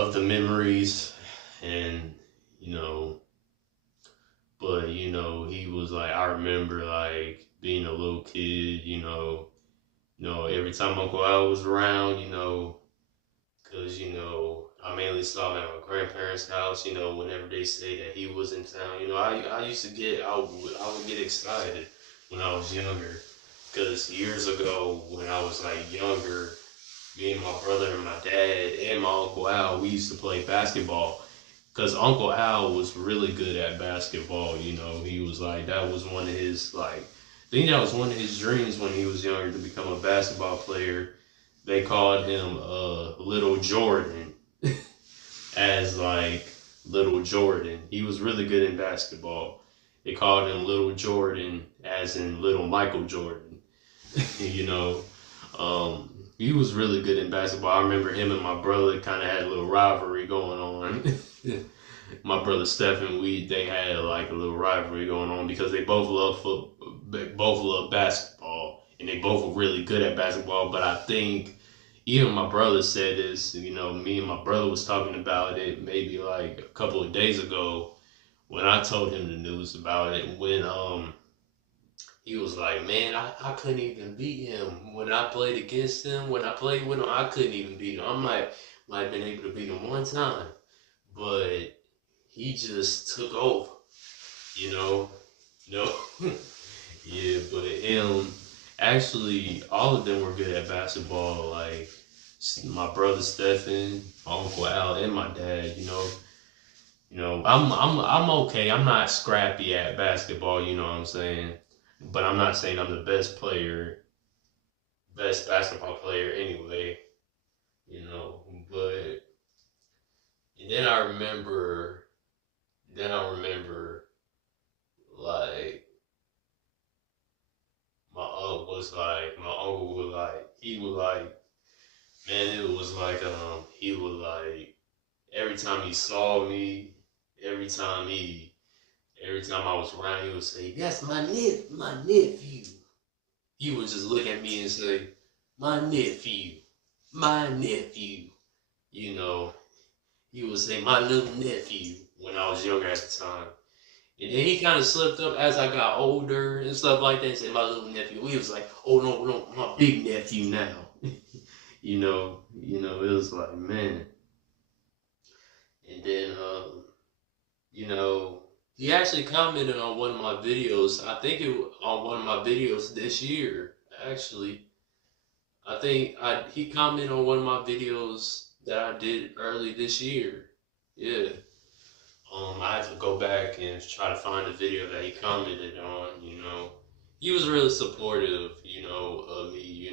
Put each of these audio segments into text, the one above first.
of the memories, and you know, but he was like, I remember like being a little kid, every time Uncle Al was around, because I mainly saw him at my grandparents' house, whenever they say that he was in town. I used to I would get excited when I was younger, because years ago when I was like younger, me and my brother and my dad and my Uncle Al, we used to play basketball. Because Uncle Al was really good at basketball. He was like, that was one of his, like, I think that was one of his dreams when he was younger, to become a basketball player. They called him Little Jordan, as like Little Jordan. He was really good in basketball. They called him Little Jordan, as in Little Michael Jordan. you know, he was really good in basketball. I remember him and my brother kind of had a little rivalry going on. My brother Stephen, they had like a little rivalry going on because they both love basketball, and they both were really good at basketball. But I think even my brother said this. Me and my brother was talking about it maybe like a couple of days ago when I told him the news about it. When he was like, man, I couldn't even beat him when I played against him. When I played with him, I couldn't even beat him. I'm like, might have been able to beat him one time, but he just took over, you know. No, yeah, but him, actually, all of them were good at basketball. Like my brother Stephen, my Uncle Al, and my dad. I'm okay. I'm not scrappy at basketball. You know what I'm saying? But I'm not saying I'm the best basketball player anyway. But and then I remember like my uncle was like, he was like, man, it was like he was like, every time he saw me, every time he every time I was around, he would say, that's my nephew. He would just look at me and say, my nephew, my nephew. You know, he would say, my little nephew, when I was younger at the time. And then he kind of slipped up as I got older and stuff like that and said, my little nephew. He was like, oh, no, no, my big nephew now. It was like, man. And then, he actually commented on one of my videos. I think on one of my videos this year, actually. He commented on one of my videos that I did early this year. Yeah. I had to go back and try to find the video that he commented on. He was really supportive, of me.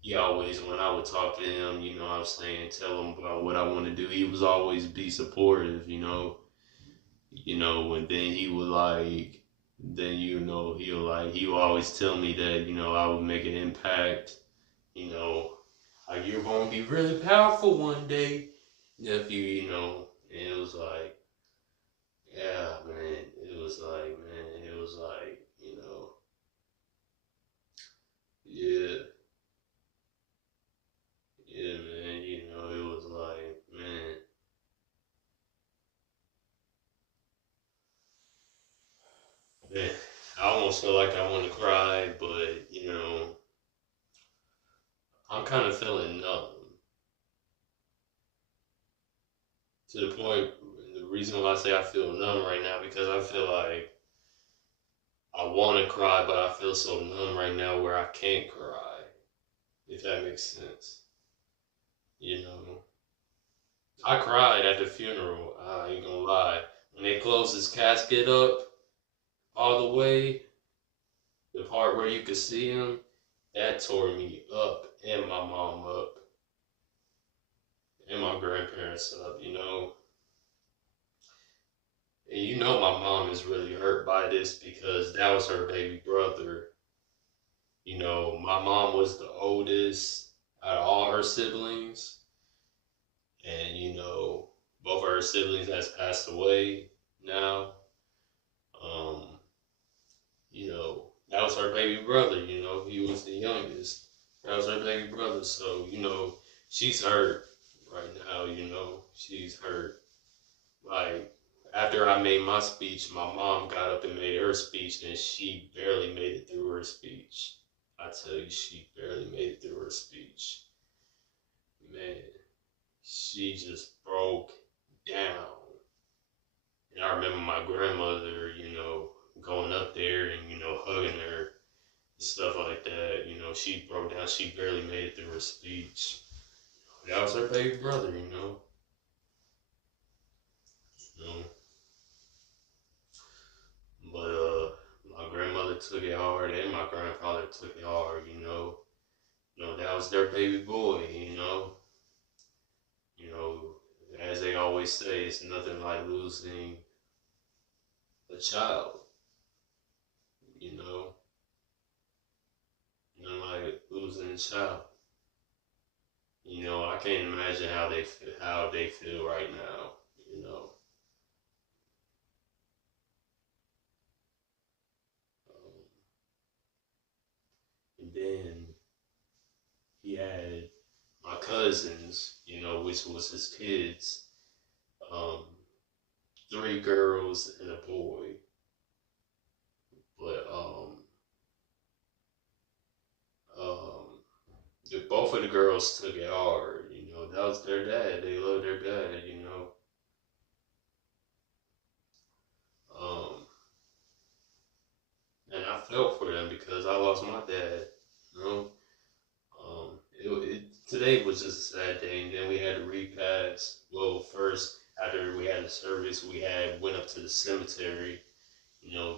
He always, when I would talk to him, I was saying, tell him about what I want to do. He was always be supportive. And then he would like, then, he would always tell me that, I would make an impact, like you're going to be really powerful one day, nephew. And it was like, yeah, man, it was like, yeah, yeah, man, it was like, man, I almost feel like I want to cry, but, I'm kind of feeling numb to the point, the reason why I say I feel numb right now, because I feel like I want to cry, but I feel so numb right now where I can't cry, if that makes sense. You know, I cried at the funeral. I ain't gonna lie. When they closed his casket up all the way, the part where you could see him, that tore me up, and my mom up, and my grandparents up. And my mom is really hurt by this because that was her baby brother. My mom was the oldest out of all her siblings. And, both of her siblings has passed away now. Um, that was her baby brother, he was the youngest. That was her baby brother. So, she's hurt right now, she's hurt. Like, after I made my speech, my mom got up and made her speech, and she barely made it through her speech. I tell you, she barely made it through her speech. Man, she just broke down. And I remember my grandmother, going up there and, hugging her and stuff like that. She broke down. She barely made it through her speech. That was her baby brother, you know. But my grandmother took it hard, and my grandfather took it hard. That was their baby boy. You know, as they always say, it's nothing like losing a child. You know, nothing like losing a child. I can't imagine how they feel right now. You know, um, and then he had my cousins. Which was his kids. Um, three girls and a boy. But um, both of the girls took it hard. That was their dad. They loved their dad. Um, and I felt for them because I lost my dad. You know, today was just a sad day, and then we had to repass. Well, first after we had the service, we had went up to the cemetery.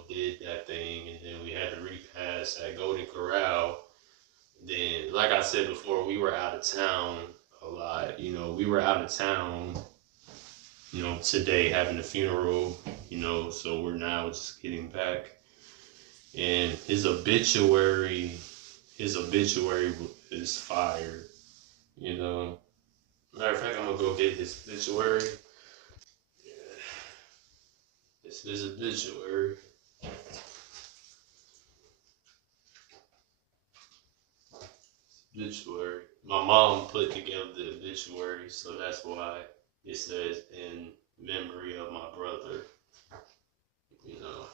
Did that thing, and then we had to repass at Golden Corral. Then, like I said before, we were out of town a lot. We were out of town. Today having a funeral. So we're now just getting back. And his obituary is fire. Matter of fact, I'm gonna go get his obituary. This is his obituary. Obituary. My mom put together the obituary, so that's why it says in memory of my brother. You know.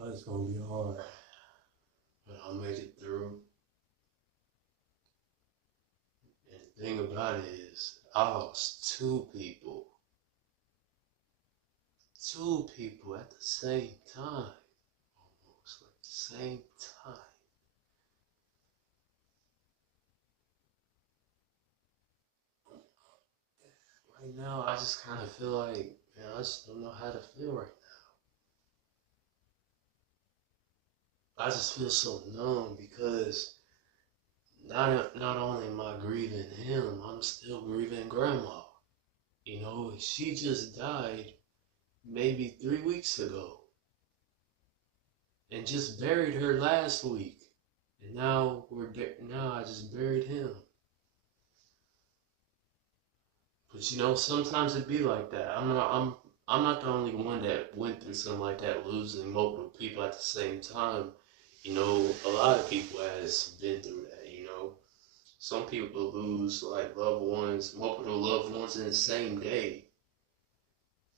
Oh, it's gonna be hard, but I'll make it through. And the thing about it is, I lost two people at the same time, almost like the same time. Right now, I just kind of feel like, man, I just don't know how to feel right now. I just feel so numb because not only am I grieving him, I'm still grieving grandma. She just died maybe 3 weeks ago and just buried her last week. And now I just buried him. But sometimes it be like that. I'm not the only one that went through something like that, losing multiple people at the same time. A lot of people has been through that. Some people lose like loved ones, multiple loved ones in the same day.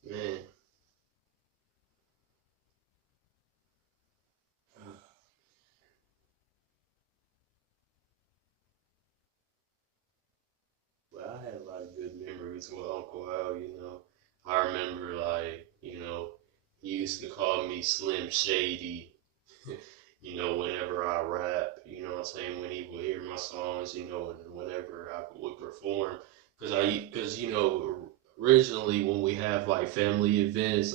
Man. I had a lot of good memories with Uncle Al. I remember like he used to call me Slim Shady. Whenever I rap, what I'm saying, when he would hear my songs, and whenever I would perform, because originally when we have like family events,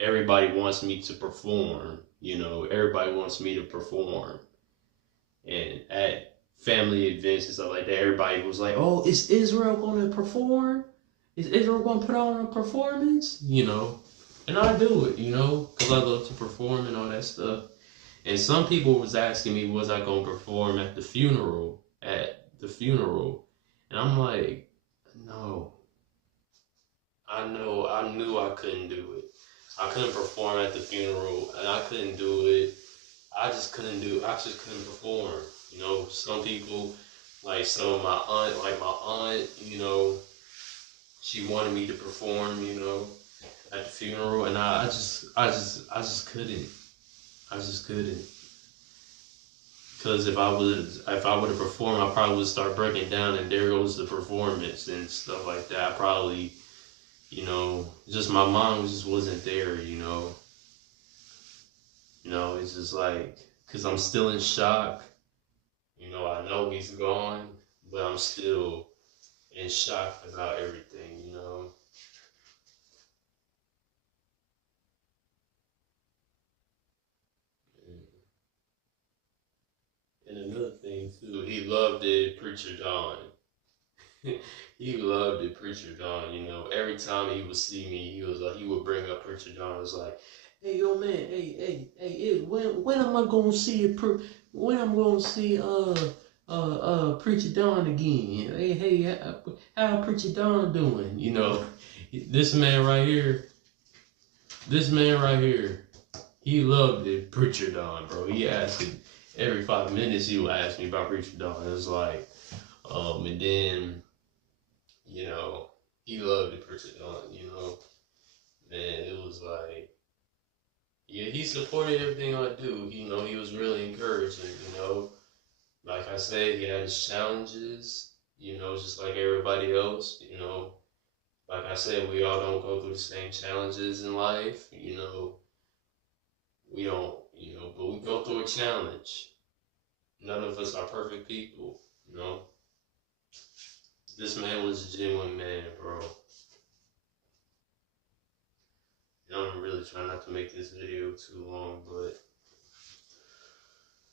everybody wants me to perform, everybody wants me to perform, and at family events and stuff like that, everybody was like, "Oh, is Israel going to perform? Is Israel going to put on a performance?" And I do it, because I love to perform and all that stuff. And some people was asking me, was I gonna perform at the funeral? And I'm like, no. I knew I couldn't do it. I couldn't perform at the funeral, and I couldn't do it. I just couldn't perform. Some people, like some of my aunt, she wanted me to perform, at the funeral, and I just couldn't. I just couldn't. Because if I would have performed, I probably would start breaking down, and there goes the performance and stuff like that. I probably, just my mom just wasn't there. It's just like, because I'm still in shock. I know he's gone, but I'm still in shock about everything. And another thing too, he loved it, Preacher Don. He loved it, Preacher Don. Every time he would see me, he would bring up Preacher Don. It was like, "Hey, yo, man, hey, when am I gonna see it? When I'm gonna see Preacher Don again? Hey, how Preacher Don doing? This man right here, this man right here, he loved it, Preacher Don, bro. He asked it every 5 minutes. He would ask me about Preacher Don. It was like, and then. He loved it, Preacher Don. Man, it was like, yeah, he supported everything I do. He was really encouraging. Like I said, he had his challenges, just like everybody else. Like I said, we all don't go through the same challenges in life. We don't, but we go through a challenge. None of us are perfect people. This man was a genuine man, bro. I'm really trying not to make this video too long, but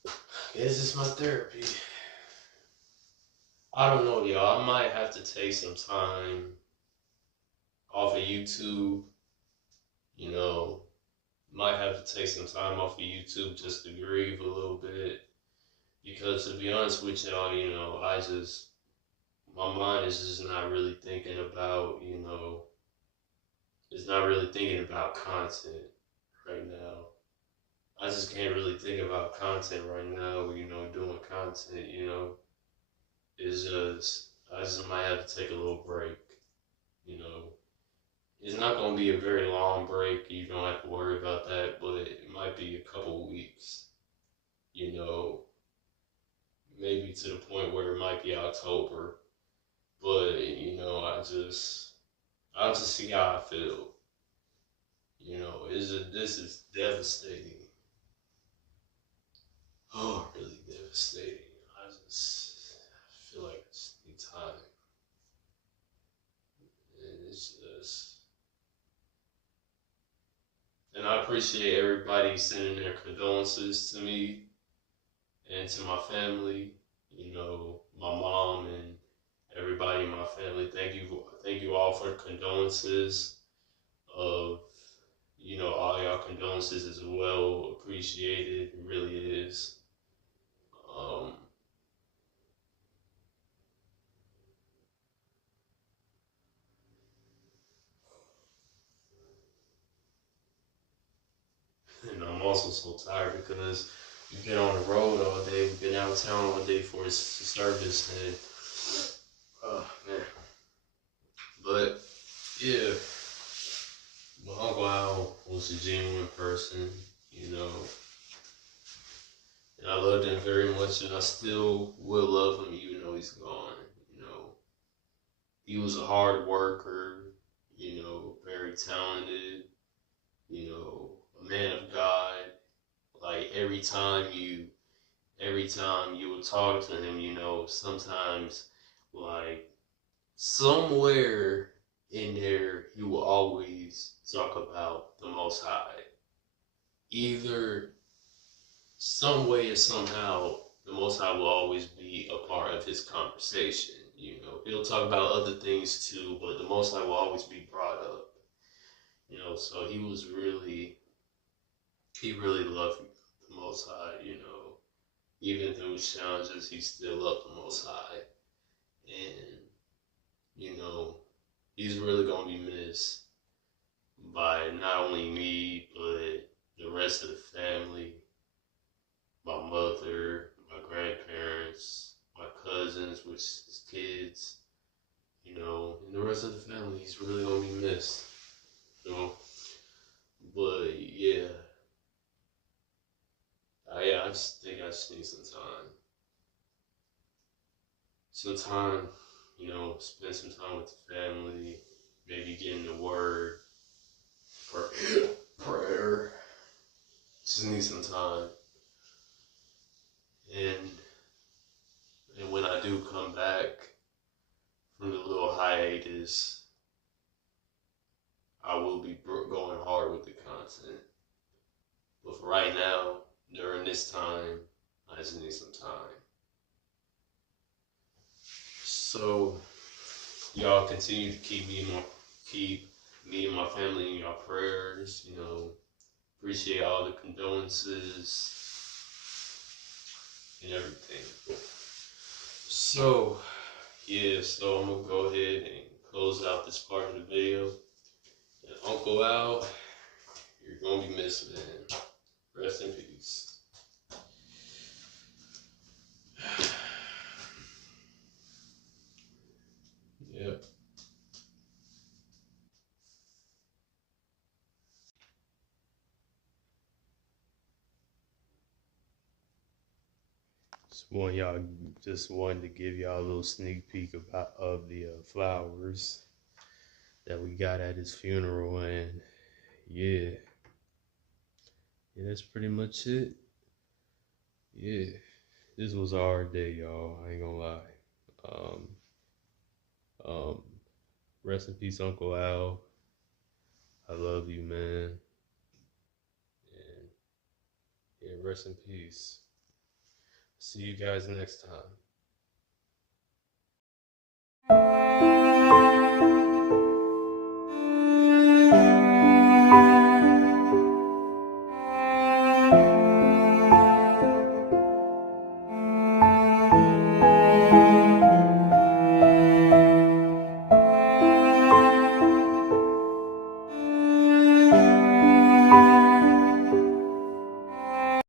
I guess it's my therapy. I don't know, y'all. I might have to take some time off of YouTube. You know, might have to take some time off of YouTube just to grieve a little bit. Because to be honest with y'all, my mind is just not really thinking about, it's not really thinking about content right now. I just can't really think about content right now, doing content. I just might have to take a little break. It's not going to be a very long break. You don't have to worry about that, but it might be a couple weeks, maybe to the point where it might be October. But, I'll just see how I feel. This is devastating. Oh, really devastating. I just feel like I just need time. And and I appreciate everybody sending their condolences to me and to my family, my mom and everybody in my family. Thank you all for the condolences of, all y'all condolences as well. Appreciated, it really is. Um, and I'm also so tired because we've been on the road all day. We've been out of town all day for his service, and oh man. But yeah, my Uncle Al was a genuine person, and I loved him very much, and I still will love him even though he's gone. he was a hard worker, very talented, a man of God. Like every time you would talk to him, sometimes like somewhere in there he will always talk about the Most High. Either some way or somehow, the Most High will always be a part of his conversation. He'll talk about other things too, but the Most High will always be brought up. So he really loved the Most High. Even through his challenges, he still loved the Most High, and you know, he's really gonna be missed by not only me but the rest of the family, my mother, my grandparents, my cousins, which is kids, and the rest of the family. He's really gonna be missed, you know. But yeah, I just think I just need some time, spend some time with the family, maybe get in the Word, prayer. Just need some time, and when I do come back from the little hiatus, I will be going hard with the content. But for right now, during this time, I just need some time. So y'all continue to keep me and my family in your prayers. Appreciate all the condolences and everything. So yeah, so I'm gonna go ahead and close out this part of the video. And Uncle Al, you're gonna be missed, man. Rest in peace. Yep. Just wanted to give y'all a little sneak peek of the flowers that we got at his funeral, and yeah, that's pretty much it. Yeah, this was a hard day, y'all. I ain't gonna lie. Um, um, Rest in peace, Uncle Al. I love you, man. And yeah, rest in peace. See you guys next time.